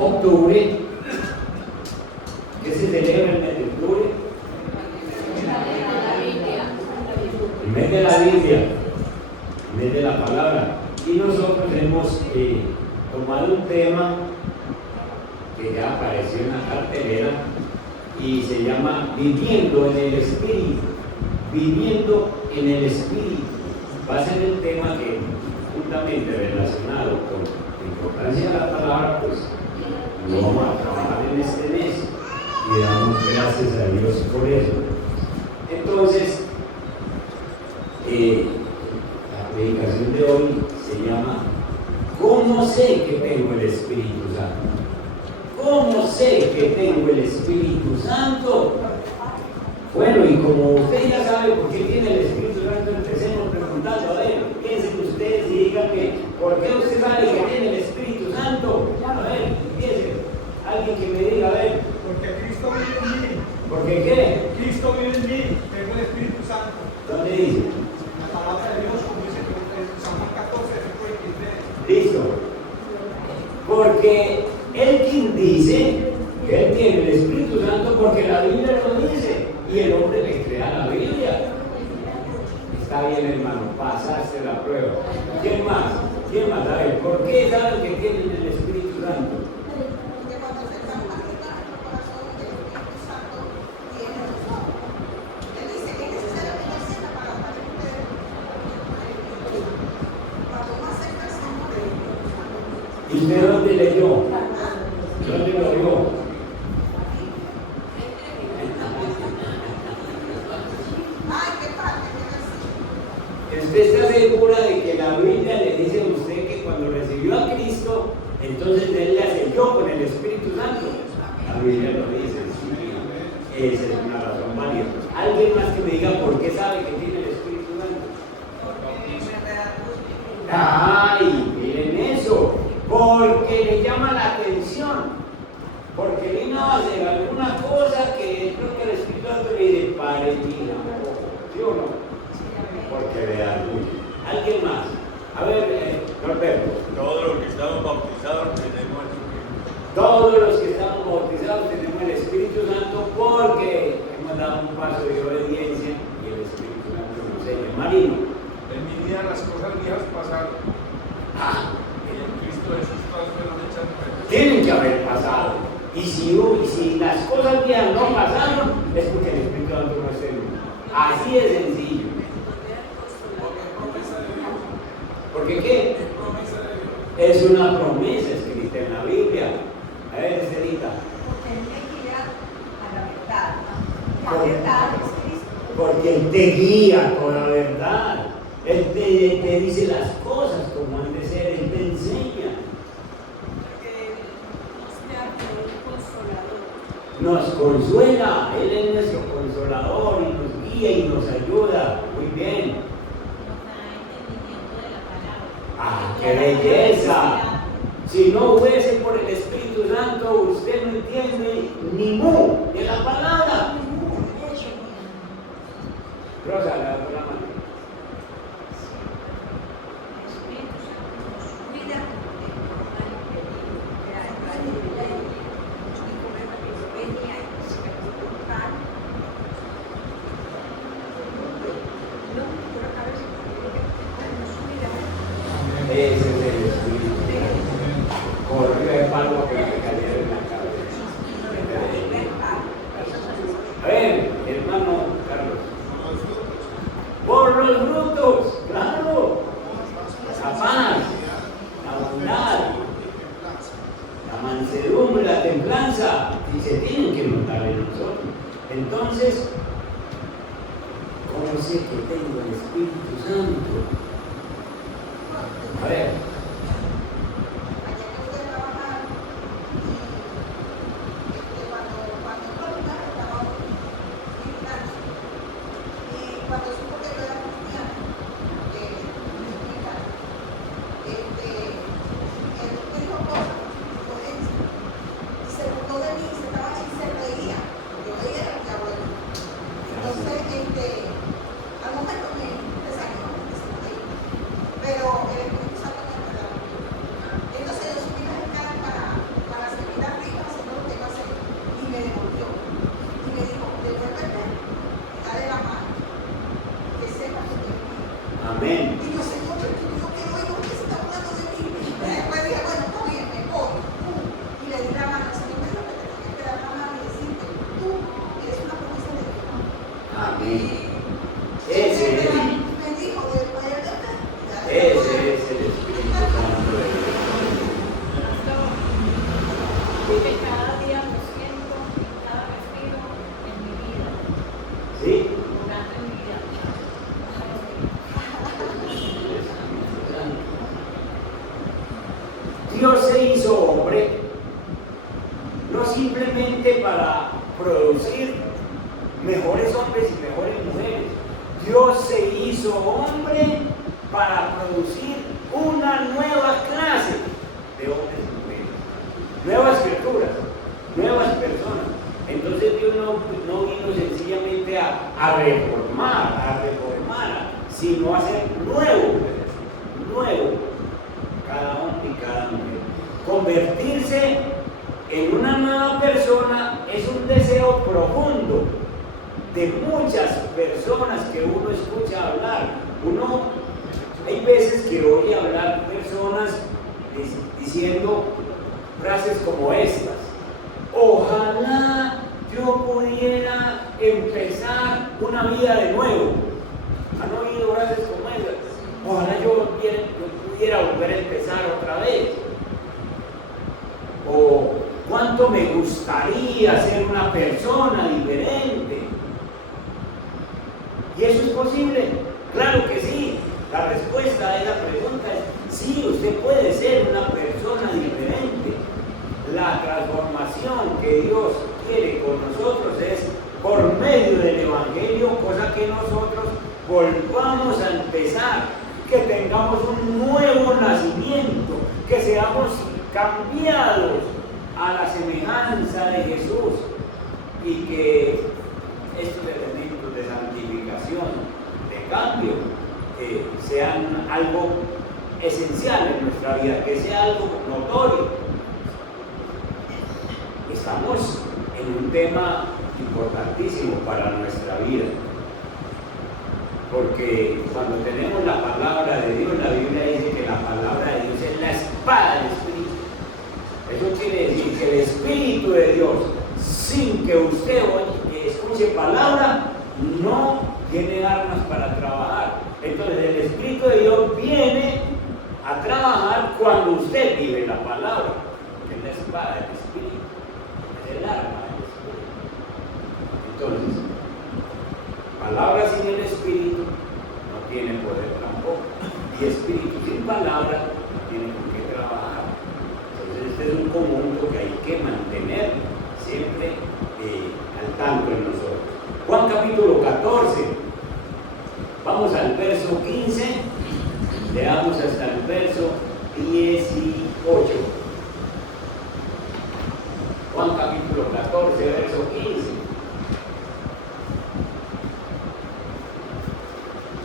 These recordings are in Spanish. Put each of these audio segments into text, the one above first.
octubre. ¿Qué se celebra el mes de octubre? El mes de la Biblia, el mes de la palabra. Y nosotros hemos tomado un tema que ya apareció en la cartelera y se llama Viviendo en el Espíritu. Viviendo en el Espíritu. Va a ser el tema que, juntamente relacionado con la importancia de la palabra, pues lo vamos a trabajar en este mes y damos gracias a Dios por eso. Entonces, la predicación de hoy se llama ¿Cómo sé que tengo el Espíritu Santo? ¿Cómo sé que tengo el Espíritu Santo? Bueno, y como usted ya sabe por qué tiene el Espíritu Santo, empecemos preguntando, a ver, piensen ustedes y digan que, ¿por qué usted sabe que tiene el Espíritu Santo? A ver, piensen, alguien que me diga, a ver. Porque Cristo vive en mí. ¿Por qué qué? Cristo vive en mí, tengo el Espíritu Santo. ¿Dónde dice? La palabra de Dios, como dice en San Juan 14, versículo 23. Listo. Porque él quien dice que él tiene el Espíritu Santo porque la Biblia lo dice y el hombre le crea la Biblia. Está bien, hermano, pasaste la prueba. ¿Quién más? ¿Quién más? A ver, ¿por qué saben que tienen el Espíritu Santo? ¿Y usted dónde leyó? ¿Dónde lo vio? ¿Usted está segura de que la Biblia le dice a usted que cuando recibió a Cristo, entonces él le selló con el Espíritu Santo? La Biblia lo dice, sí. Esa es una razón válida. ¿Alguien más que me diga por qué sabe que tiene el Espíritu Santo? ¡Ay! Miren eso. Porque le llama la atención. Porque vino a hacer alguna cosa que creo que el Espíritu Santo le dice, pare, mira, ¿sí o no? Porque vea, alguien más. A ver, Norberto. Todos los que estamos bautizados tenemos el Espíritu. Todos los que estamos bautizados tenemos el Espíritu Santo porque hemos dado un paso de obediencia y el Espíritu Santo nos enseña. Marino. En mi vida las cosas viejas pasaron. Y en Cristo Jesús todas fueron hechas nuevas. Tienen que haber pasado. Y si las cosas viejas no pasaron, es porque el Espíritu Santo no está en uno. Así de sencillo. ¿Porque qué? Es una promesa escrita en la Biblia. A ver, Estelita. Porque Él te guía a la verdad. La verdad es Cristo. Porque Él te guía a toda la verdad. Él te dice las cosas como han de ser. Él te enseña. Porque nos da un consolador. Nos consuela. Él es nuestro consolador y nos guía y nos ayuda. Muy bien. ¡Ah, qué belleza! Si no hubiese por el Espíritu Santo, usted no entiende ni mu de la palabra. Rosa, le da por la mano. Ese es el Espíritu. Corrió el palo que me cayera en la cabeza. A ver, hermano Carlos. Por los frutos, claro. La paz, la bondad, la mansedumbre, la templanza. Y se tienen que notar en nosotros. Entonces, ¿cómo sé que tengo el Espíritu Santo? A ver. Al momento me salió, pero el Espíritu Santo me porque cada día lo siento en cada respiro en mi vida. ¿Sí? Orando en mi vida. Dios se hizo hombre no simplemente para producir mejores hombres y mejores mujeres. Dios se hizo hombre para producir una nueva clase de hombres y mujeres, nuevas criaturas, nuevas personas. Entonces Dios no vino sencillamente a reformar, sino a hacer nuevo cada hombre y cada mujer. Convertirse en una nueva persona es un deseo profundo de muchas personas que uno escucha hablar. Hay veces que oye hablar personas diciendo frases como estas: ojalá yo pudiera empezar una vida de nuevo. ¿Han oído frases como esas? Ojalá yo pudiera volver a empezar otra vez. O cuánto me gustaría ser una persona diferente. ¿Y eso es posible? Claro que sí. La respuesta a esa pregunta es sí, usted puede ser una persona diferente. La transformación que Dios quiere con nosotros es por medio del Evangelio, cosa que nosotros volvamos a empezar, que tengamos un nuevo nacimiento, que seamos cambiados a la semejanza de Jesús y que estos elementos de santificación, de cambio, sean algo esencial en nuestra vida, que sea algo notorio. Estamos en un tema importantísimo para nuestra vida, porque cuando tenemos la palabra de Dios, la Biblia dice que la palabra de Dios es la espada del Espíritu. Eso quiere decir que el Espíritu de Dios, sin que usted escuche palabra, no tiene armas para trabajar. Entonces el Espíritu de Dios viene a trabajar cuando usted vive la palabra, que es la espada del Espíritu, es el arma del Espíritu. Entonces, palabra sin el Espíritu no tiene poder tampoco, y Espíritu sin palabra no tiene con qué trabajar. Entonces este es un conjunto que hay que mantener siempre al tanto en nosotros. Juan capítulo 14, vamos al verso 15, leamos hasta el verso 18. Juan capítulo 14, verso 15.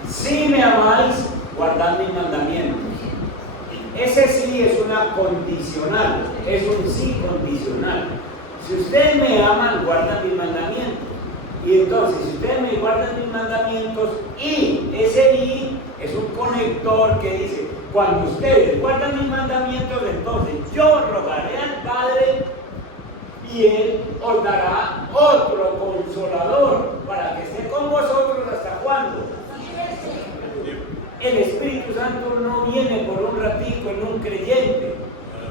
Si me amáis, guardad mis mandamientos. Ese sí es una condicional, es un sí condicional. Si ustedes me aman, guardan mis mandamientos. Y entonces, si ustedes me guardan mis mandamientos, y ese y es un conector que dice, cuando ustedes guardan mis mandamientos, entonces yo rogaré al Padre y Él os dará otro consolador para que esté con vosotros hasta cuándo. El Espíritu Santo no viene por un ratico en un creyente.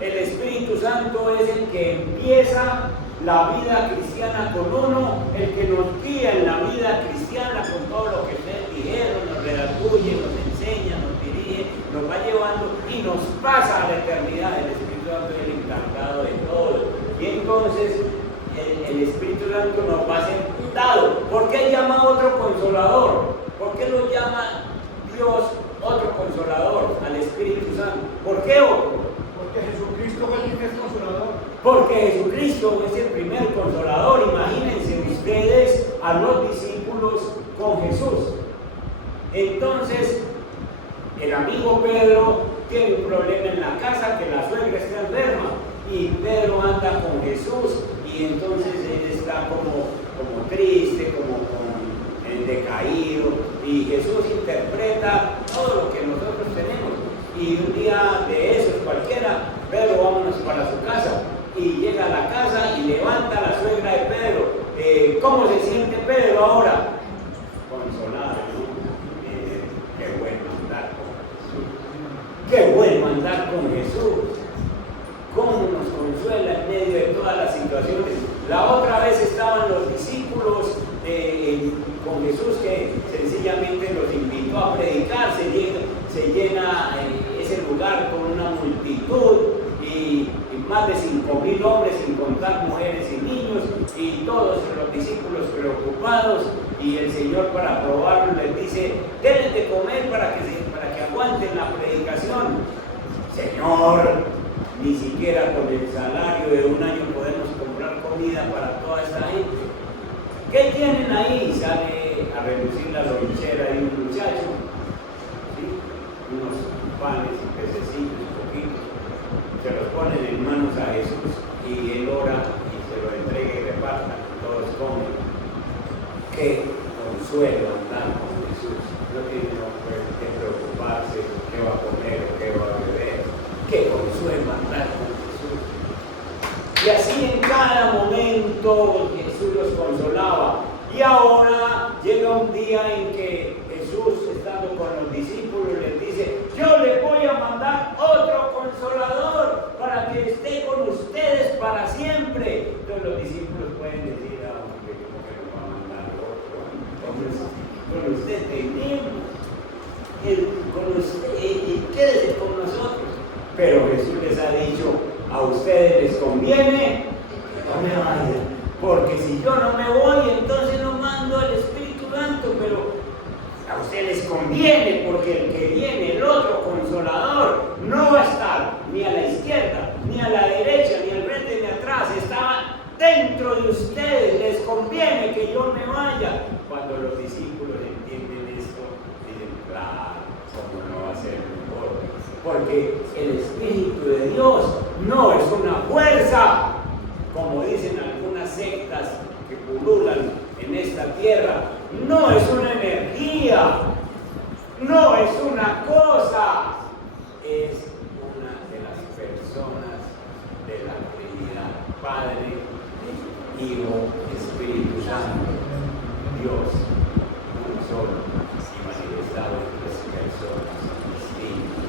El Espíritu Santo es el que empieza la vida cristiana con uno, el que nos guía en la vida cristiana con todo lo que ustedes dijeron, nos redarguye, nos enseña, nos dirige, nos va llevando y nos pasa a la eternidad. El Espíritu Santo es el encargado de todo. Y entonces el Espíritu Santo nos va a ser dado. ¿Por qué llama a otro consolador? ¿Por qué lo llama Dios otro consolador al Espíritu Santo? ¿Por qué otro? Porque Jesucristo fue el primer consolador. Porque Jesucristo es el primer consolador. Imagínense ustedes a los discípulos con Jesús. Entonces, el amigo Pedro tiene un problema en la casa, que la suegra está enferma, y Pedro anda con Jesús, y entonces él está como triste, como decaído, y Jesús interpreta todo lo que nosotros tenemos. Y un día de esos cualquiera, Pedro, vámonos para su casa, y llega a la casa y levanta a la suegra de Pedro. ¿Cómo se siente Pedro ahora? Consolado, ¿no? Qué bueno andar con Jesús. Qué bueno andar con Jesús. Cómo nos consuela en medio de toda situaciones. La otra vez estaban los discípulos con Jesús, que sencillamente los invitó a predicar. Se llena ese lugar con una multitud y más de 5,000 hombres, sin contar mujeres y niños, y todos los discípulos preocupados. Y el Señor, para probarlo, les dice: denles de comer para que aguanten la predicación. Señor, ni siquiera con el salario de un año podemos comprar comida para toda esta gente. ¿Qué tienen ahí? Sale a relucir la lonchera de un muchacho, ¿sí? Unos panes y pececillos poquitos. Se los ponen en manos a Jesús y él ora y se lo entrega y reparta. Todos comen. Qué consuelo andar con Jesús. No tiene que preocuparse qué va a comer o qué va a beber. Qué consuelo andar con Jesús. Y así en cada momento Jesús los consolaba. Y ahora llega un día en que Jesús, estando con los discípulos, les dice: yo les voy a mandar otro consolador para que esté con ustedes para siempre. Entonces los discípulos pueden decir: hombre, ¿cómo que nos va a mandar otro? Con usted tenemos, con usted, y quédese con nosotros. Pero Jesús les ha dicho: a ustedes les conviene que no me vayan, porque si yo no me voy, entonces no mando al Espíritu Santo. Pero a ustedes les conviene, porque el que viene, el otro consolador, no va a estar ni a la izquierda, ni a la derecha, ni al frente, ni atrás. Estaba dentro de ustedes. Les conviene que yo me vaya. Cuando los discípulos entienden esto, dicen: claro, ¿cómo no va a ser mejor? Porque el Espíritu de Dios no es una fuerza, como dicen algunas sectas que pululan en esta tierra. No es una energía, no es una cosa, es una de las personas de la Trinidad: Padre, Hijo, Espíritu Santo. Dios, uno solo, y manifestado en 3 personas distintas.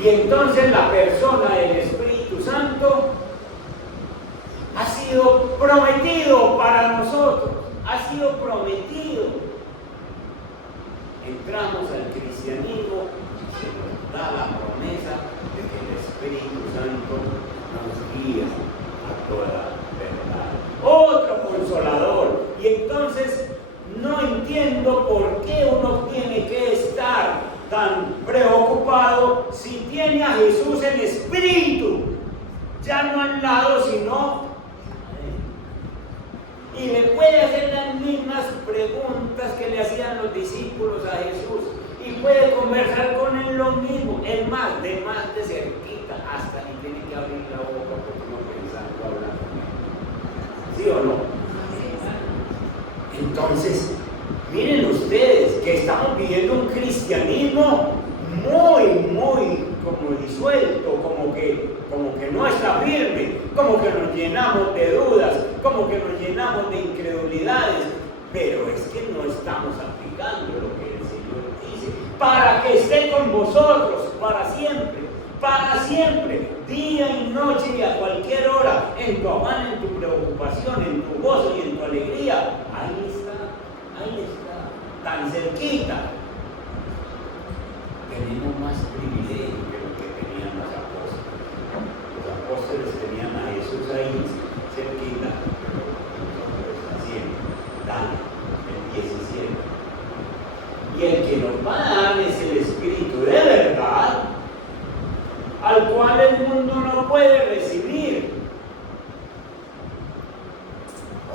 Y entonces la persona del Espíritu Santo ha sido prometido para nosotros, ha sido prometido. Entramos al cristianismo y se nos da la promesa de que el Espíritu Santo nos guía a toda verdad. Otro consolador. Y entonces no entiendo por qué uno tiene que estar tan preocupado si tiene a Jesús en espíritu, ya no al lado, sino y le puede hacer las mismas preguntas que le hacían los discípulos a Jesús, y puede conversar con él lo mismo, es más de cerquita, hasta ni tiene que abrir la boca porque no pensando hablar con él. ¿Sí o no? Entonces, miren ustedes que estamos viviendo un cristianismo muy como disuelto, como que no está firme, como que nos llenamos de dudas, como que nos llenamos de incredulidades, pero es que no estamos aplicando lo que el Señor dice, para que esté con vosotros para siempre, día y noche y a cualquier hora, en tu afán, en tu preocupación, en tu gozo y en tu alegría. Ahí está, tan cerquita. Tenemos más privilegio que lo que tenían los apóstoles. Los apóstoles tenían a Jesús ahí cerquita, pero nosotros haciendo, dale, el 17. Y el que nos va a dar es el Espíritu de verdad, al cual el mundo no puede recibir.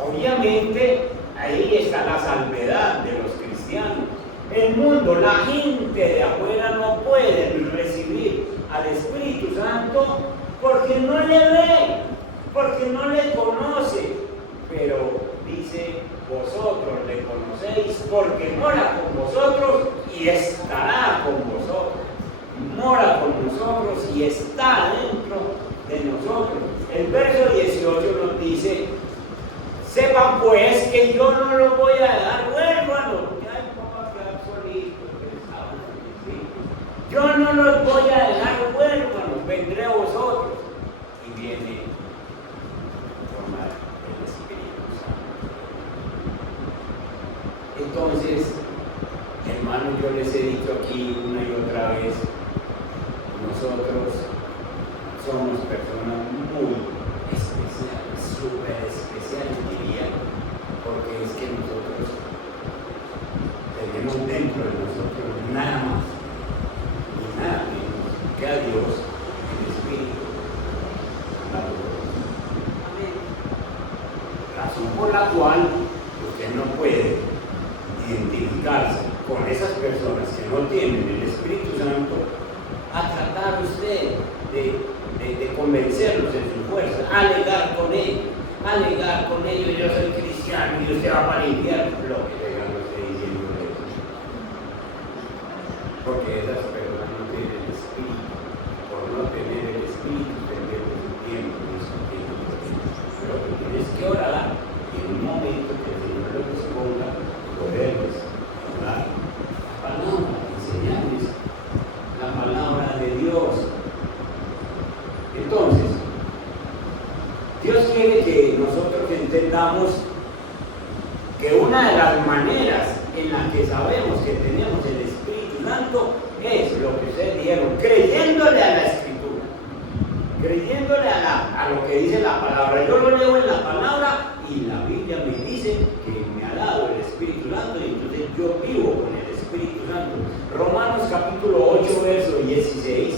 Obviamente, ahí está la salvedad de los cristianos. El mundo, la gente de afuera no puede recibir al Espíritu Santo porque no le ve, porque no le conoce. Pero dice: vosotros le conocéis porque mora con vosotros y estará con vosotros. Mora con nosotros y está dentro de nosotros. El verso 18 nos dice: sepan pues que yo no los voy a dejar huérfanos. Ya el papá va a quedar solito, ¿sí? Yo no los voy a dejar huérfanos, vendré a vosotros. Y viene Entonces, hermanos, yo les he dicho aquí una y otra vez, nosotros somos personas muy especiales, súper especiales diría, porque es que nosotros tenemos dentro de nosotros nada más y nada menos que a Dios, el Espíritu. Razón por la cual usted no puede identificarse con esas personas que no tienen el Espíritu Santo a tratar usted de convencerlos en su fuerza, alegar con ellos, yo soy cristiano y usted va para el infierno, lo que le esté diciendo eso. Porque esas personas no tienen el Espíritu, por no tener el Espíritu, perdiendo su tiempo y su tiempo. Pero que tienes que orar y en un momento que el Señor lo disponga, poderles hablar la palabra, enseñarles la palabra de Dios. Entonces, Dios quiere que nosotros entendamos que una de las maneras en las que sabemos que tenemos el Espíritu Santo es lo que ustedes dijeron, creyéndole a la Escritura, creyéndole a lo que dice la palabra. Yo lo leo en la palabra y la Biblia me dice que me ha dado el Espíritu Santo y entonces yo vivo con el Espíritu Santo. Romanos capítulo 8, verso 16.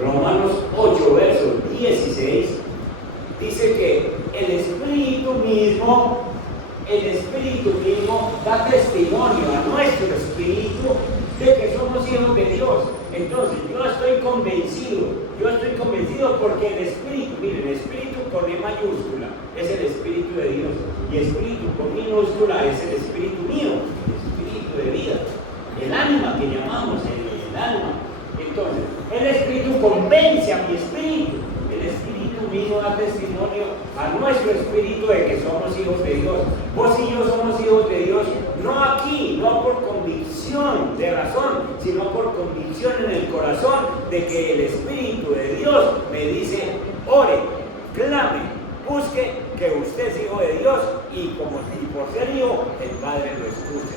Romanos 8, verso 16, dice que el Espíritu mismo da testimonio a nuestro espíritu de que somos hijos de Dios. Entonces, yo estoy convencido porque el Espíritu, miren, Espíritu con E mayúscula es el Espíritu de Dios y Espíritu con minúscula es el Espíritu mío, el Espíritu de vida, el ánima que llamamos, el alma. Entonces, el Espíritu convence a mi espíritu, el Espíritu mismo da testimonio a nuestro espíritu de que somos hijos de Dios. Vos y yo somos hijos de Dios, no aquí, no por convicción de razón, sino por convicción en el corazón de que el Espíritu de Dios me dice, ore, clame, busque que usted es hijo de Dios y por ser hijo, el Padre lo escucha.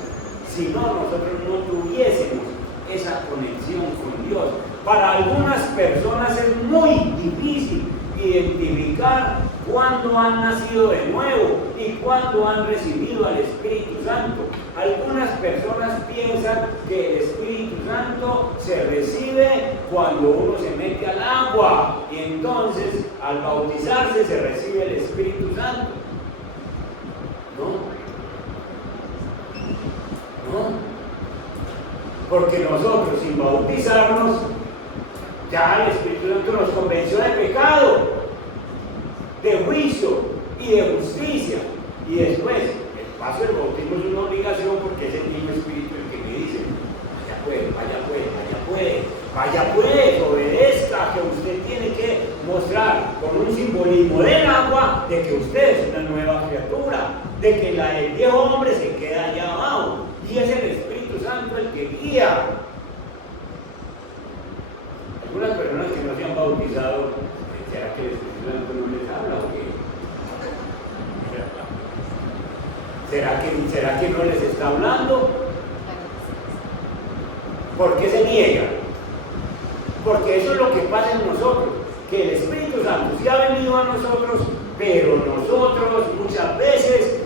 Si no, nosotros no tuviésemos esa conexión con Dios. Para algunas personas es muy difícil identificar cuándo han nacido de nuevo y cuándo han recibido al Espíritu Santo. Algunas personas piensan que el Espíritu Santo se recibe cuando uno se mete al agua y entonces al bautizarse se recibe el Espíritu Santo. No. Porque nosotros sin bautizarnos, ya el Espíritu Santo nos convenció de pecado, de juicio y de justicia. Y después, el paso del bautismo es una obligación porque es el mismo Espíritu el que me dice, vaya pues, obedezca, que usted tiene que mostrar con un simbolismo del agua de que usted es una nueva criatura, de que el viejo hombre se queda allá abajo y es el Espíritu Santo el que guía. Algunas personas que no se han bautizado, ¿será que el Espíritu Santo no les habla o qué? ¿Será que no les está hablando? ¿Por qué se niega? Porque eso es lo que pasa en nosotros, que el Espíritu Santo sí ha venido a nosotros, pero nosotros muchas veces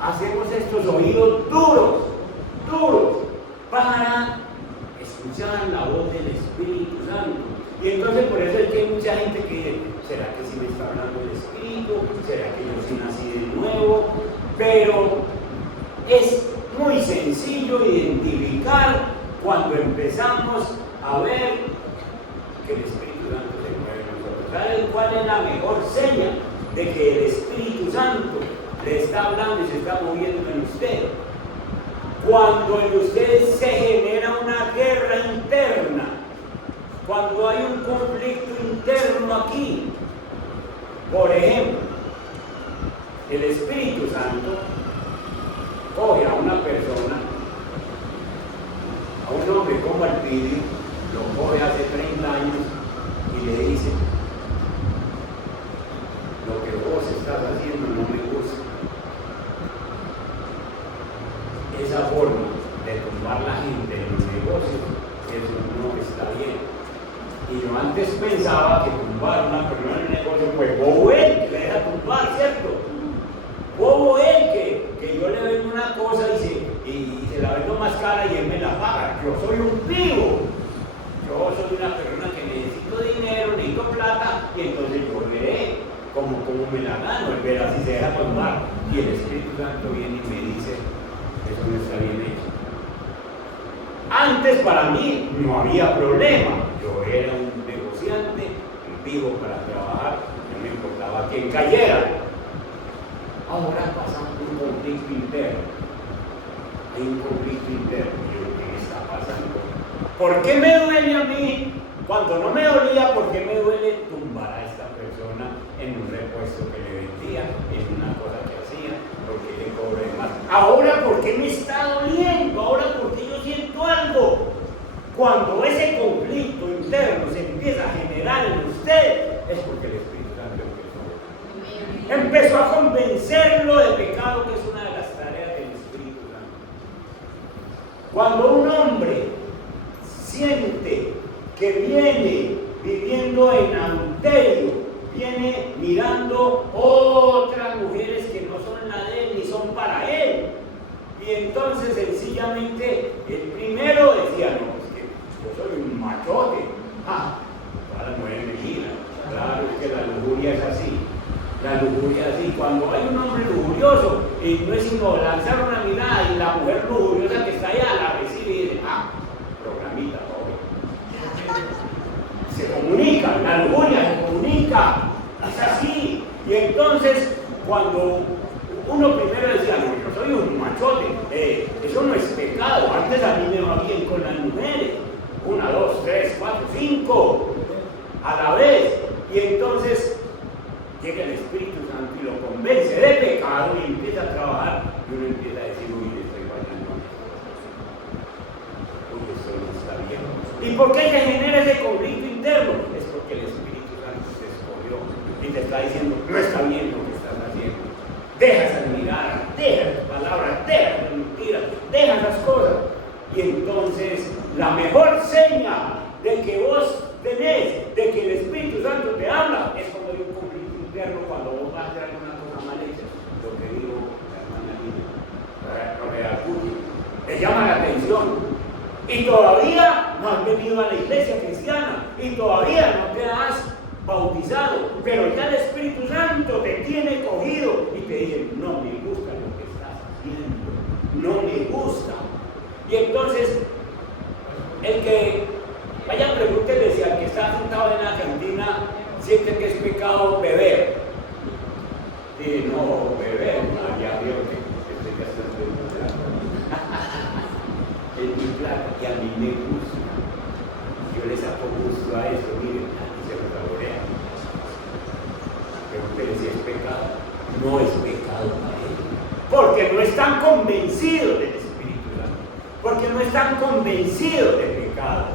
hacemos estos oídos duros para escuchar la voz del Espíritu Santo. Y entonces por eso es que hay mucha gente que dice, ¿será que sí me está hablando el Espíritu? ¿Será que yo sí nací de nuevo? Pero es muy sencillo identificar cuando empezamos a ver que el Espíritu Santo se mueve en nosotros. ¿Saben cuál es la mejor señal de que el Espíritu Santo le está hablando y se está moviendo en usted? Cuando en usted se genera una guerra interna, cuando hay un conflicto interno aquí. Por ejemplo, el Espíritu Santo coge a una persona, a un hombre como Alpidio, lo coge hace 30 años y le dice, lo que vos estás yo antes pensaba que tumbar a una persona en el negocio, pues bobo él, que le deja tumbar, ¿cierto? Bobo él, que yo le vendo una cosa y se la vendo más cara y él me la paga. Yo soy un vivo. Yo soy una persona que necesito dinero, necesito plata, y entonces yo veré como me la gano, el verá si se deja tumbar. Y el Espíritu Santo viene y me dice, eso no está bien hecho. Antes para mí no había problema. Yo era un negociante, vivo para trabajar, no me importaba quién cayera. Ahora pasa un conflicto interno. Hay un conflicto interno. ¿Qué está pasando? ¿Por qué me duele a mí? Cuando no me dolía, ¿por qué me duele tumbar a esta persona en un repuesto que le vendía, en una cosa que hacía, porque le cobré más? Ahora, ¿por qué me está doliendo? Ahora, ¿por qué yo siento algo? Cuando ese conflicto interno se empieza a generar en usted, es porque el Espíritu Santo empezó a convencerlo de pecado, que es una de las tareas del Espíritu Santo. Cuando un hombre siente que viene viviendo en adulterio, viene mirando otras mujeres que no son la de él ni son para él, y entonces sencillamente el primero decía, no, es que yo soy un machote, todas las mujeres me miran. Claro, es que la lujuria es así. La lujuria es así. Cuando hay un hombre lujurioso, no es sino lanzar una mirada y la mujer lujuriosa que está allá la recibe y dice, programita, joven. Se comunica, la lujuria se comunica, es así. Y entonces, cuando uno primero decía, no, yo soy un machote, eso no es pecado. Antes a mí me va bien con las mujeres, 1, 2, 3, 4, 5 a la vez. Y entonces llega el Espíritu Santo y lo convence de pecado y empieza a trabajar, y uno empieza a decir, uy, le estoy fallando, uy, esto no está bien. ¿Y por qué se genera ese conflicto interno? Es porque el Espíritu Santo te escogió y te está diciendo, no está bien lo que estás haciendo. Deja esas miradas, deja esas palabras, deja esas mentiras, deja esas cosas. Y entonces la mejor seña de que vos tenés, de que el Espíritu Santo te habla, es cuando hay un conflicto interno, cuando vos vas a hacer alguna cosa mal hecha. Lo que digo la hermana Lina, te llama la atención. Y todavía no has venido a la iglesia cristiana, y todavía no te has bautizado, pero ya el Espíritu Santo te tiene cogido y te dice, no me gusta lo que estás haciendo, no me gusta. Y entonces, el que vaya, pregúntele si al que está sentado en la cantina siente que es pecado beber. Dice, no, beber, ya veo que estoy gastando mi plata. Es mi plata y a mí me gusta. Yo le saco gusto a eso, miren, y se lo saborea. Pregúntele si es pecado. No es pecado para ellos, porque no están convencidos del Espíritu Santo, porque no están convencidos de pecado.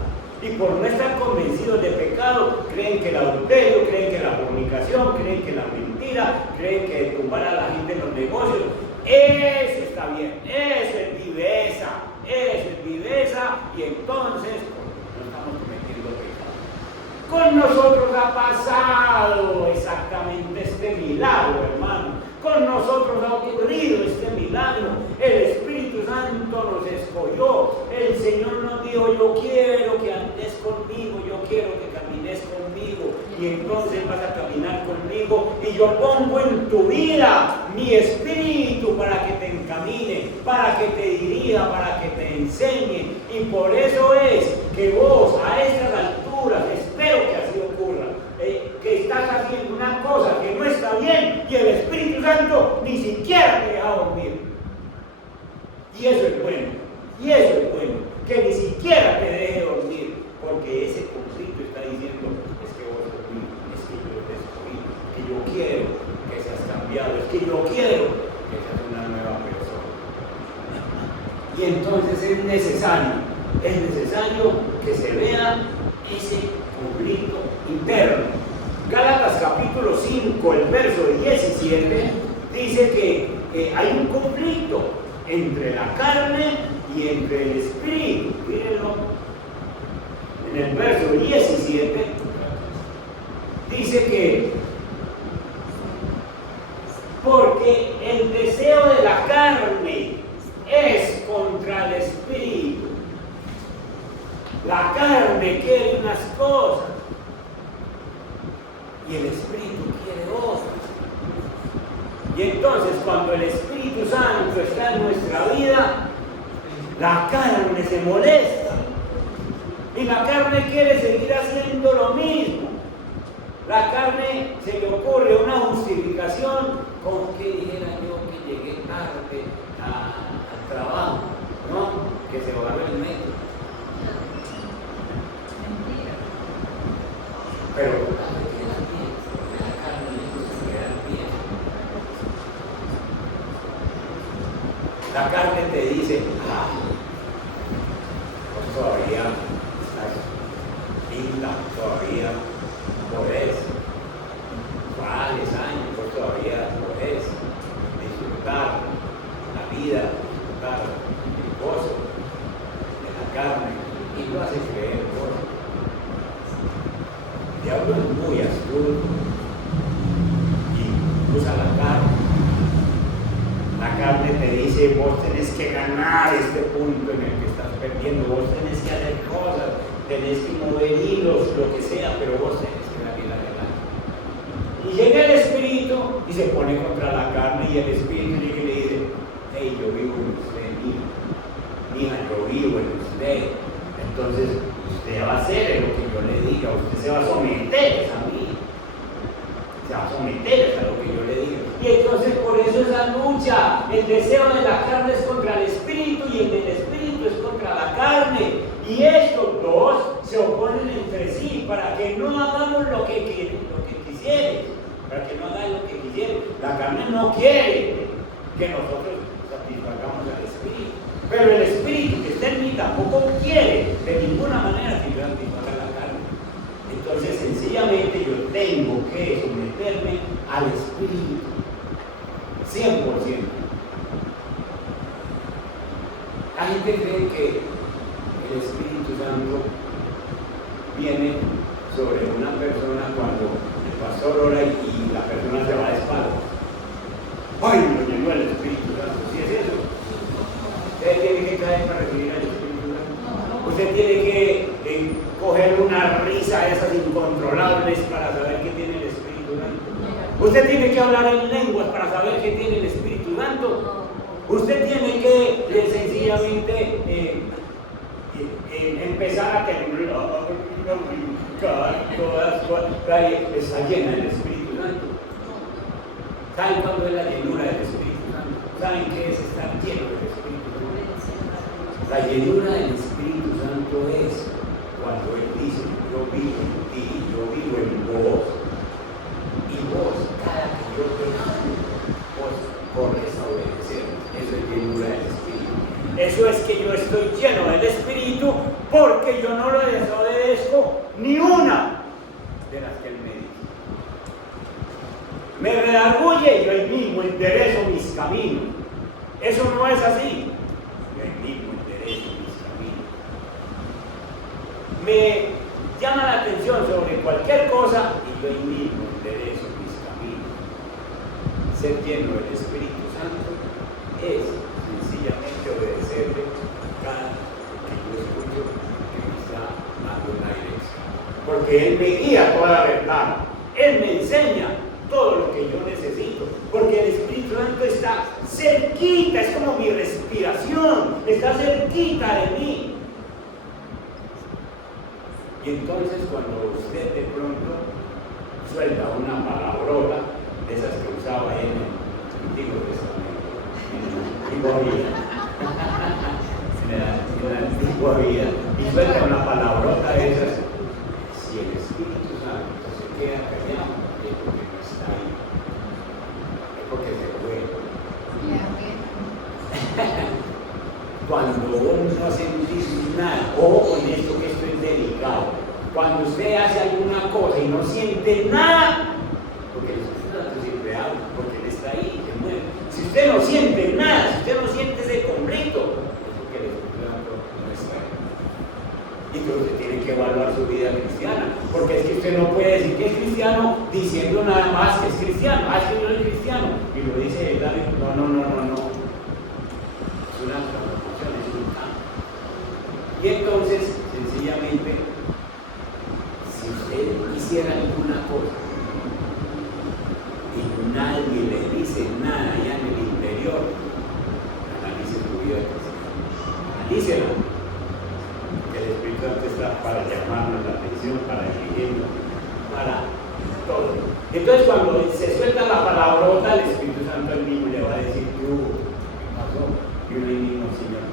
Y por no estar convencidos de pecado, creen que el adulterio, creen que la fornicación, creen que la mentira, creen que tumbar a la gente en los negocios, eso está bien, eso es viveza, y entonces no estamos cometiendo pecado. Con nosotros ha pasado exactamente este milagro, hermano. Con nosotros ha ocurrido este milagro. El Espíritu Santo nos escogió. El Señor nos dijo, yo quiero que andes conmigo, yo quiero que camines conmigo. Y entonces vas a caminar conmigo y yo pongo en tu vida mi Espíritu para que te encamine, para que te dirija, para que te enseñe. Y por eso es que vos a estas alturas, espero que así ocurra, que estás haciendo una cosa que no está bien y el Espíritu Santo ni siquiera te deja dormir. Y eso es bueno, que ni siquiera te deje dormir, porque ese conflicto está diciendo, es que vos sos mío, es que yo te escogí, que yo quiero que seas cambiado, es que yo quiero que seas una nueva persona. Y entonces es necesario que se vea ese conflicto interno. Gálatas capítulo 5, el verso 17, dice que hay un conflicto entre la carne y entre el espíritu. Mírenlo. En el verso 17 dice que porque el deseo de la carne es contra el espíritu. La carne quiere unas cosas y el espíritu quiere otras. Y entonces cuando el Espíritu Santo está en nuestra vida, la carne se molesta y la carne quiere seguir haciendo lo mismo. La carne se le ocurre una justificación, como que dijera yo que llegué tarde al trabajo, ¿no? Que se bajó el metro. Pero la carne queda bien, porque la carne le gusta quedar bien. La carne te dice, pues todavía estás linda, todavía podés, ¿cuáles años? Pues todavía podés disfrutar la vida, disfrutar el gozo de la carne y lo hace creer cosas. El diablo es muy astuto y usa la carne. La carne te dice, vos tenés que ganar este punto en el que estás perdiendo, vos tenés que hacer cosas, tenés que mover hilos, lo que sea, pero vos tenés que salir adelante. Y llega el espíritu y se pone contra la carne y el espíritu llega y le dice, hey, yo vivo en usted, mija, yo vivo en usted. Entonces, usted va a hacer lo que yo le diga, usted se va a someter a mí, se va a someter a lo que yo le diga. Y entonces por eso esa lucha, el deseo de la carne es contra el espíritu y el del espíritu es contra la carne. Y estos dos se oponen entre sí para que no hagamos lo que quisieres, para que no hagan lo que quisieres. La carne no quiere que nosotros satisfagamos al espíritu, pero el espíritu que está en mí tampoco quiere de ninguna manera que yo satisfaga la carne. Entonces sencillamente yo tengo que someterme al espíritu 100%. La gente cree que el Espíritu Santo viene sobre una persona cuando el pastor ora y la persona se va de espaldas. ¡Ay, lo llenó el Espíritu Santo! ¿Sí es eso? Usted tiene que caer para recibir al Espíritu Santo. Usted tiene que coger una risa de esas incontrolables para saber que tiene el Espíritu Santo. Usted tiene que hablar en lenguas para saber que tiene el Espíritu Santo. Usted tiene que sencillamente empezar a temblar, está llena del Espíritu Santo. ¿Saben cuándo es la llenura del Espíritu Santo? ¿Saben qué es estar lleno del Espíritu Santo? La llenura del Espíritu Santo es cuando Él dice, yo vivo en ti, yo vivo en vos, y vos, cada que yo te amo, vos corres a obedecer. Eso es llenura del Espíritu. Eso es que yo estoy lleno del Espíritu porque yo no lo desobedezco ni una de las que Él me dice. Me redarguye y yo ahí mismo enderezo mis caminos. Eso no es así. Yo ahí mismo enderezo mis caminos. Me llama la atención sobre cualquier cosa y yo ahí mismo enderezo mis caminos. Ser lleno del Espíritu Santo es sencillamente obedecerle cada que yo escucho que me está dando una dirección. Porque Él me guía toda la verdad. Él me enseña todo lo que yo necesito. Porque el Espíritu Santo está cerquita, es como mi respiración, está cerquita de mí. Y entonces cuando usted de pronto suelta una palabrota de esas que usaba en el Antiguo Testamento, en la antigua vida, en la antigua vida, y suelta una palabrota de esas, si el Espíritu Santo se queda callado, es porque no está ahí, es porque se fue. Cuando uno no sentís nada, ojo con esto que esto es delicado, cuando usted hace alguna cosa y no siente nada, porque el Espíritu Santo siempre habla, porque Él está ahí, se mueve. Si usted no siente nada, si usted no siente ese conflicto, es porque el Espíritu Santo no está ahí. Y entonces usted tiene que que evaluar su vida cristiana, porque es que usted no puede decir que es cristiano diciendo nada más que es cristiano. Ah, es que yo soy cristiano, y lo dice él, no. Es una transformación, es un cambio. Y entonces, sencillamente, si usted quisiera alguna cosa y nadie le dice nada allá en el interior, analice tu vida cristiana. Analícela. Que el Espíritu Santo está para llamarnos la atención, para dirigirnos, para todo. Entonces, cuando se suelta la palabrota, el Espíritu Santo al mismo le va a decir: ¿qué hubo? ¿Qué pasó? Y uno mismo, Señor,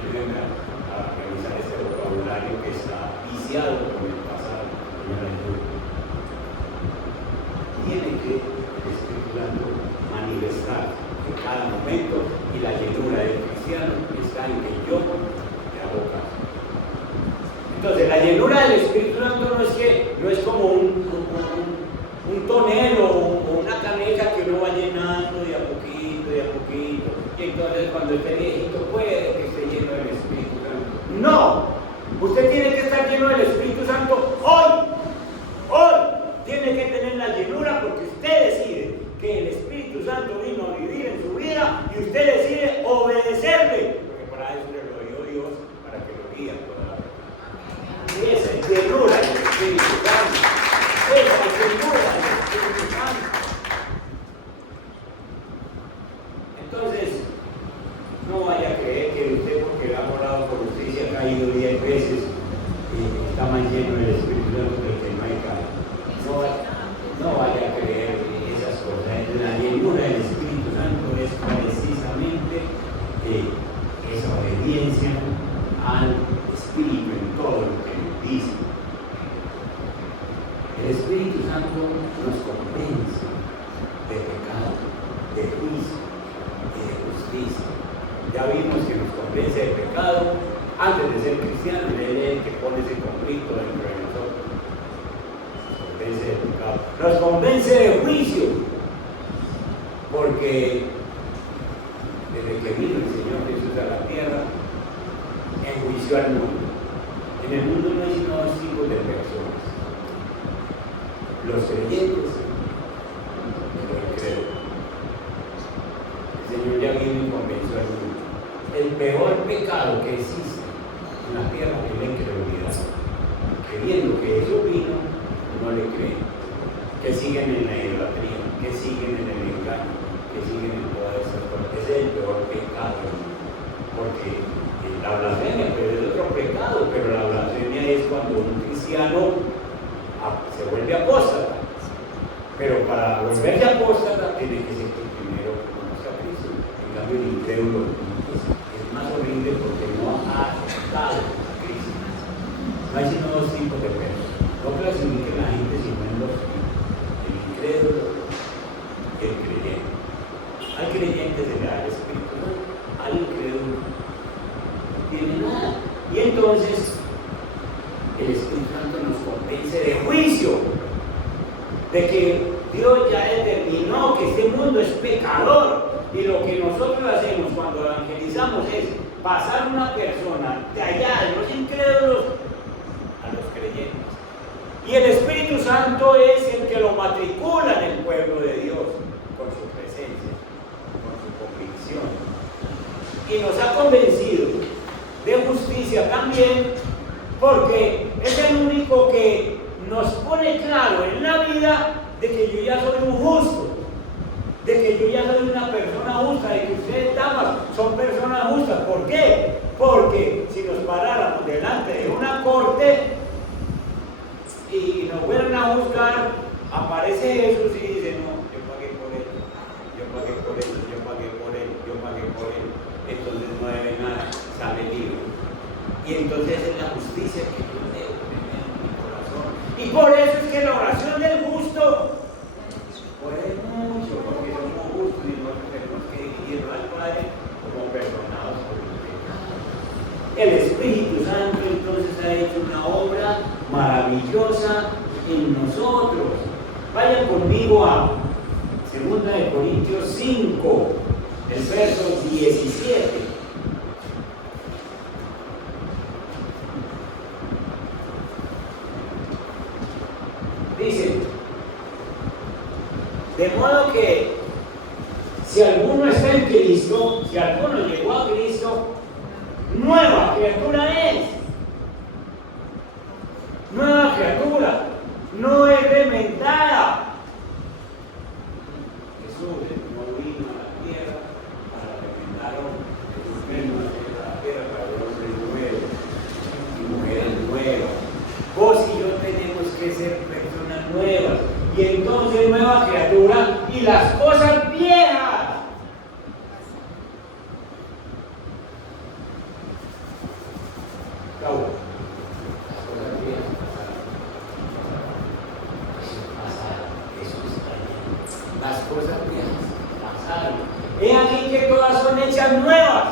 ayúdenme a revisar este vocabulario que está viciado por el pasado. Tiene que el Espíritu Santo manifestar en cada momento, y la llenura del cristiano está en que yo te hago caso. Entonces, la llenura del Espíritu Santo no es como un tonel o una caneca que uno va llenando de a poquito, y entonces cuando esté viejito puede que esté lleno del Espíritu Santo. No, usted tiene que estar lleno del Espíritu Santo hoy. Tiene que tener la llenura, porque usted decide que el Espíritu Santo vino a vivir en su vida y usted decide obedecerle, porque para eso le lo dio Dios, para que lo guíe toda la vida. Y esa es llenura del Espíritu Santo. Esa es llenura del Espíritu Santo. Entonces, no vaya a creer que usted, porque ha orado por usted y se ha caído 10 veces, está más lleno del Espíritu Santo que no hay caído. No vaya a creer esas cosas. La llenura del Espíritu Santo es precisamente esa obediencia al Espíritu en todo lo que nos dice. El Espíritu Santo nos convence de pecado, de juicio y de justicia. Ya vimos que nos convence de pecado antes de ser cristiano, Él es el que pone ese conflicto dentro de nosotros. De pecado. Nos convence de juicio, porque desde que vino el Señor Jesús a la tierra, enjuició al mundo. En el mundo no hay sino dos tipos de personas: los creyentes y los incrédulos. El Señor ya vino y convenció al mundo. El peor pecado que existe en la tierra es la incredulidad, creyendo que eso vino, no le creen, que siguen en la idolatría, que siguen en el engaño, que siguen en todas esas cosas. Ese es el peor pecado, porque la blasfemia pues, es otro pecado, pero la blasfemia es cuando un cristiano se vuelve apóstata. Pero para volverse apóstata tiene que ser que primero conozca a Cristo. En cambio, el incrédulo es más horrible porque no ha aceptado a Cristo. No hay sino dos tipos de personas. No clasifiquen la gente sino en los tipos: el incrédulo y el creyente. Al creyente se le da el Espíritu Santo, al incrédulo no tiene nada. Y entonces el Espíritu Santo nos convence de juicio, de que Dios ya determinó que este mundo es pecador, y lo que nosotros hacemos cuando evangelizamos es pasar una persona de allá, de los incrédulos, a los creyentes. Y el Espíritu Santo es el que lo matricula en el pueblo de Dios, con su presencia, con su convicción. Y nos ha convencido de justicia también, porque es el único que nos pone claro en la vida de que yo ya soy un justo, de que yo ya soy una persona justa, de que ustedes, damas, son personas justas. ¿Por qué? Porque si nos paráramos delante de una corte y nos fueran a buscar, aparece Jesús y dice: no, yo pagué por él, yo pagué por él, yo pagué por él, yo pagué por él, entonces no debe nada, sale libre. Y entonces es la justicia que yo debo tener en mi corazón. Y por eso es que la oración del justo puede mucho, porque somos justos y nosotros tenemos que dirigirnos al Padre como perdonados por el pecado. El Espíritu Santo entonces ha hecho una obra maravillosa en nosotros. Vayan conmigo a 2 Corintios 5, el verso 17. dice, de modo que si alguno está en Cristo, si alguno llegó a Cristo, nueva criatura es. Nueva criatura, no es remendada. Jesús no vino a la tierra para remendar hombres. Jesús vino a la tierra para hombres nuevos y mujeres nuevas. Vos y yo tenemos que ser personas nuevas. Y entonces nueva criatura y las cosas viejas. Cabo, las cosas viejas pasaron. Eso está bien. Las cosas viejas pasaron. He aquí que todas son hechas nuevas.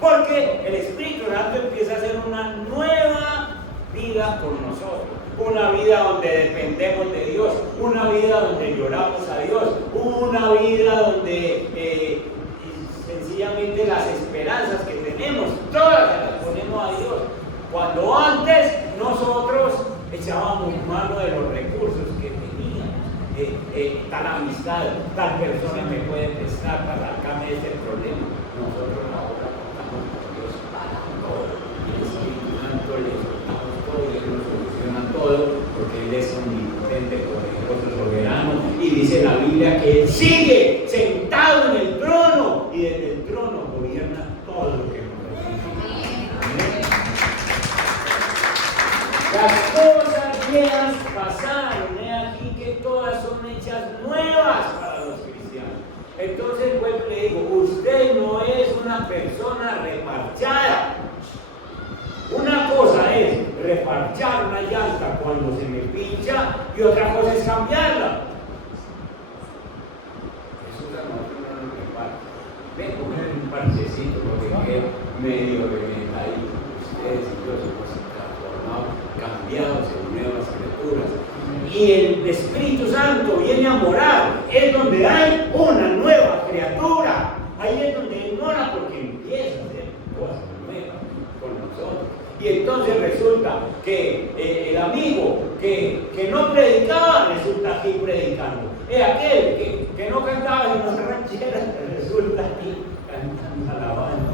Porque el Espíritu Santo empieza a hacer una nueva vida con nosotros. Una vida donde dependemos de Dios, una vida donde lloramos a Dios, una vida donde sencillamente las esperanzas que tenemos, todas las ponemos a Dios. Cuando antes nosotros echábamos mano de los recursos que teníamos, tal amistad, tal persona me puede prestar para sacarme de este problema, nosotros ahora contamos con Dios para todo. Y el Espíritu Santo le soltamos todo y Él nos soluciona todo, porque Él es omnipotente, poderoso, soberano, y dice la Biblia que Él sigue sentado en el trono y desde el trono gobierna todo lo que nos necesita. Las cosas viejas pasaron, he aquí que todas son hechas nuevas para los cristianos. Entonces, pues le digo, usted no es una persona reparchada. Una cosa es reparchar una llanta cuando se me pincha y otra cosa es cambiarla. Eso a nosotros no nos reparcha. Ven, coger un parchecito porque quede medio reventadito. Ustedes y yo somos transformados, cambiados en nuevas criaturas. Y el Espíritu Santo viene a morar. Es donde hay una nueva criatura. Ahí es donde Él mora porque empieza a hacer cosas nuevas con nosotros. Y entonces resulta que el amigo que no predicaba, resulta aquí predicando. Es aquel que no cantaba en una ranchera, resulta aquí cantando alabanza.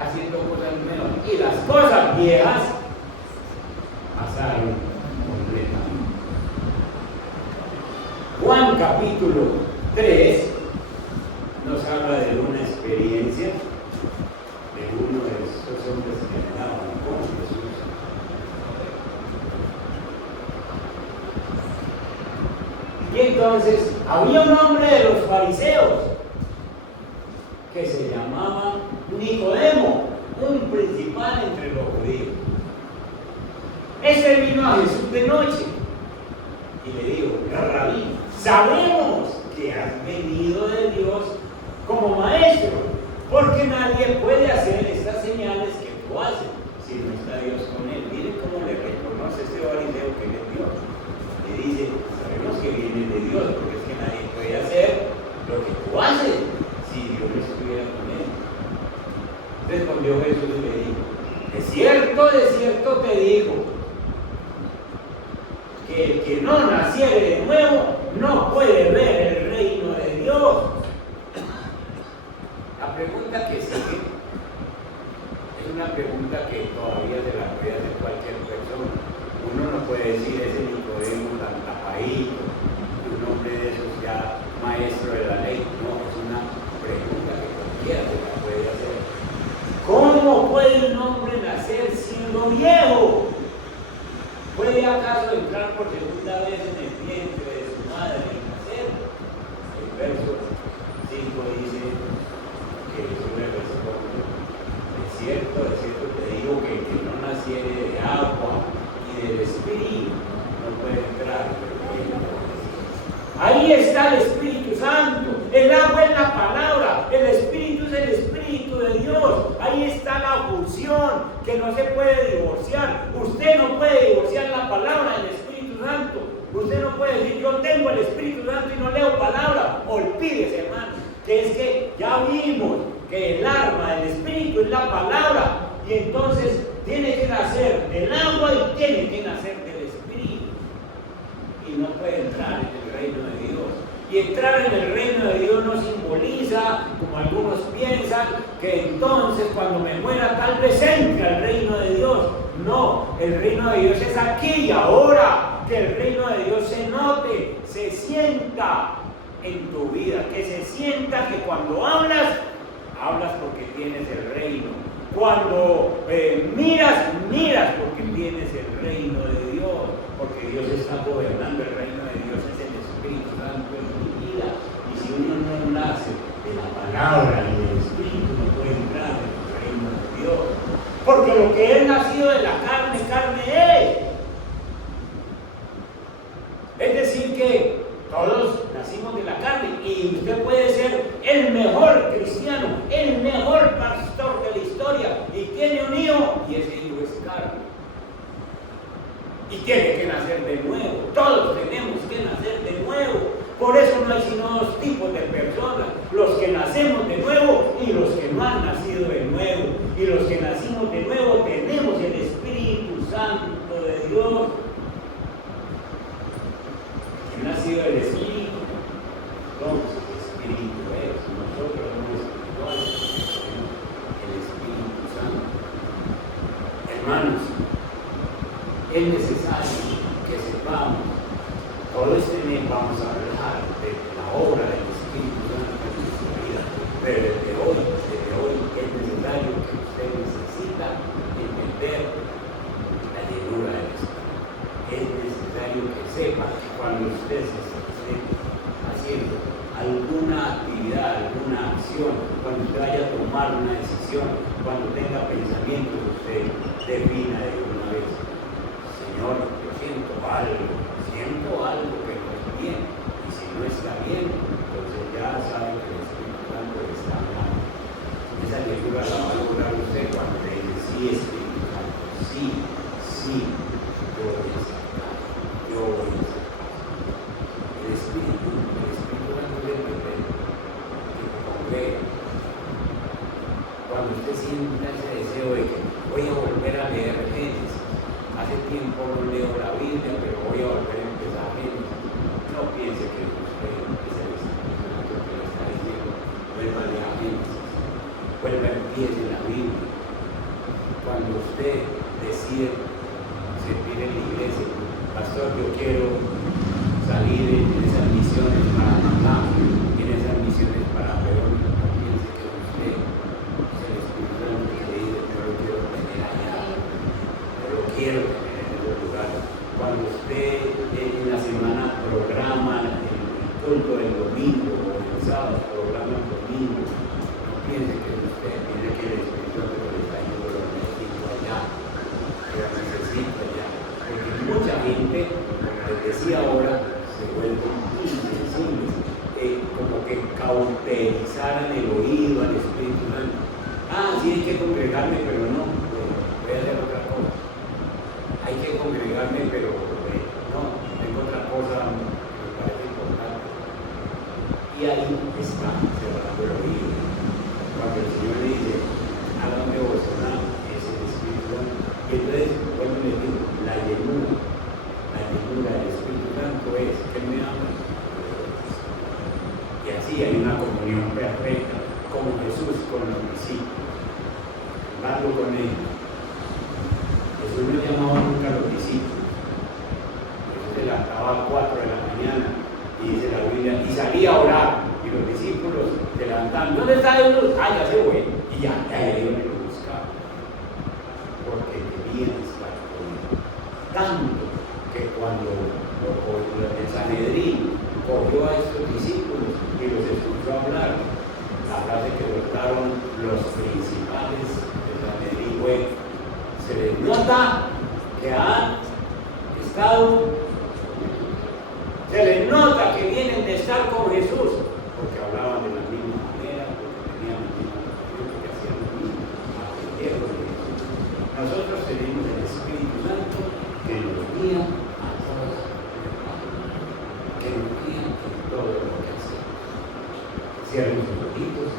Haciendo cosas nuevas. Y las cosas viejas pasaron completamente. Juan capítulo 3 nos habla de una experiencia de uno de estos hombres que andaban con Jesús. Y entonces había un hombre de los fariseos que se llamaba Nicodemo, un principal entre los judíos. Ese vino a Jesús de noche y le dijo: Rabí, sabemos que has venido de Dios como maestro, porque nadie puede hacer estas señales que tú haces si no está Dios con él. Miren cómo le reconoce este fariseo que él es Dios. Le dice: sabemos que viene de Dios, porque es que nadie puede hacer lo que tú haces si Dios no estuviera con él. Respondió Jesús y le dijo: de cierto te digo, que el que no naciere de nuevo no puede ver el reino de Dios. La pregunta que sigue es una pregunta que todavía se la puede hacer cualquier persona. Uno no puede decir: ese Nicodemo tan tapadito, un hombre de esos ya maestro de la ley. No, es una pregunta que cualquiera se la puede hacer. ¿Cómo puede un hombre nacer siendo viejo? ¿Puede acaso entrar por segunda vez en el vientre de su madre y nacer? El verso 5 dice que Jesús le responde: de cierto te digo que el que no naciere de agua y del Espíritu no puede entrar en el reino de Dios. Ahí está el Espíritu Santo. El agua es la palabra, el Espíritu es el Espíritu de Dios. Ahí está la fusión que no se puede divorciar. Usted no puede divorciar la palabra del Espíritu Santo. Usted no puede decir: yo tengo el Espíritu Santo y no leo palabra. Olvídese, hermano, que es que ya vimos que el arma del Espíritu es la palabra, y entonces tiene que nacer del agua y tiene que nacer Y entrar en el reino de Dios no simboliza, como algunos piensan, que entonces cuando me muera tal vez entre al reino de Dios. No, el reino de Dios es aquí y ahora. Que el reino de Dios se note, se sienta en tu vida, que se sienta que cuando hablas porque tienes el reino. Cuando miras porque tienes el reino de Dios, porque Dios está gobernando. El reino de Dios es el Espíritu Santo en mi vida. Y si uno no nace de la palabra y del Espíritu, no puede entrar en el reino de Dios. Porque lo que es nacido de la carne, carne es. Es decir que todos nacimos de la carne y usted puede ser el mejor cristiano, el mejor pastor de la historia y tiene un hijo y ese hijo es carne. Y tiene que nacer de nuevo. Todos tenemos que nacer de nuevo. Por eso no hay sino dos tipos de personas: los que nacemos de nuevo y los que no han nacido de nuevo. Y los que nacimos de nuevo tenemos el Espíritu Santo de Dios. El nacido del Espíritu, entonces el Espíritu es. Nosotros somos espirituales, el Espíritu Santo. Hermanos, es necesario que sepamos, todo este mes vamos a hablar de la obra del Espíritu Santo en nuestra vida, pero desde hoy es necesario que usted necesita entender la llenura del Espíritu. Es necesario que sepa que cuando usted se esté haciendo alguna actividad, alguna acción, cuando usted vaya a tomar una decisión, cuando tenga pensamientos, usted defina de una vez: Señor, yo siento algo que no es bien, y si no está bien, entonces ya sabe que el Espíritu Santo está hablando. Esa lectura la va a lograr usted cuando le dice: sí, Espíritu Santo, sí, yo voy a hacer caso. El Espíritu Santo es el que congrega. Cuando usted sienta ese deseo de que voy a volver a leer Génesis, hace tiempo no leo la Biblia, pero voy a volver a empezar Génesis, no piense que usted es el Espíritu Santo que le está diciendo: vuelva a leer Génesis, vuelva a empiece la Biblia. Cuando usted decide servir en la iglesia: pastor, yo quiero salir en esas misiones para Mamá, en esas misiones para Verónica, no piense que usted es el Espíritu Santo que le dice: yo lo quiero tener allá, yo lo quiero tener en esos lugares. Cuando usted en la semana programa el culto del domingo o el sábado programa el domingo, no piense que usted tiene que el Espíritu Santo que le está diciendo: lo necesito allá, lo necesito allá. Porque mucha gente, como les decía ahora, se vuelven insensibles, como que cauterizaran el oído al Espíritu Santo. Sí, hay que congregarme, pero no, voy a hacer otra cosa. Hay que congregarme, pero no, tengo otra cosa que me parece importante. Y ahí está cerrando el oído. Cuando el Señor le dice: hagan devocional, es el Espíritu Santo. Y entonces, bueno, les digo, la llenura del Espíritu Santo es que me ama. Y así hay una comunión perfecta, como Jesús con los discípulos, hablando con ellos. Jesús no llamaba nunca a los discípulos. Jesús se levantaba a 4 de la mañana y dice la Biblia, y salía a orar. Y los discípulos se levantaban: ¿dónde está Jesús? Ya se fue. Y ya iban y lo buscaban. Porque querían estar con él. Tanto que cuando el Sanedrín cogió a estos discípulos y los escuchó hablar, la frase que soltaron los principales del Sanedrín fue: se les nota que han estado, se les nota que vienen de estar con Jesús, porque hablaban de la misma manera, porque tenían el mismo conocimiento, que hacían lo mismo, aprendieron de Jesús. Nosotros tenemos el Espíritu Santo que nos guía a todas las cosas, que nos guía en todo lo que hacemos. Cierren sus ojitos.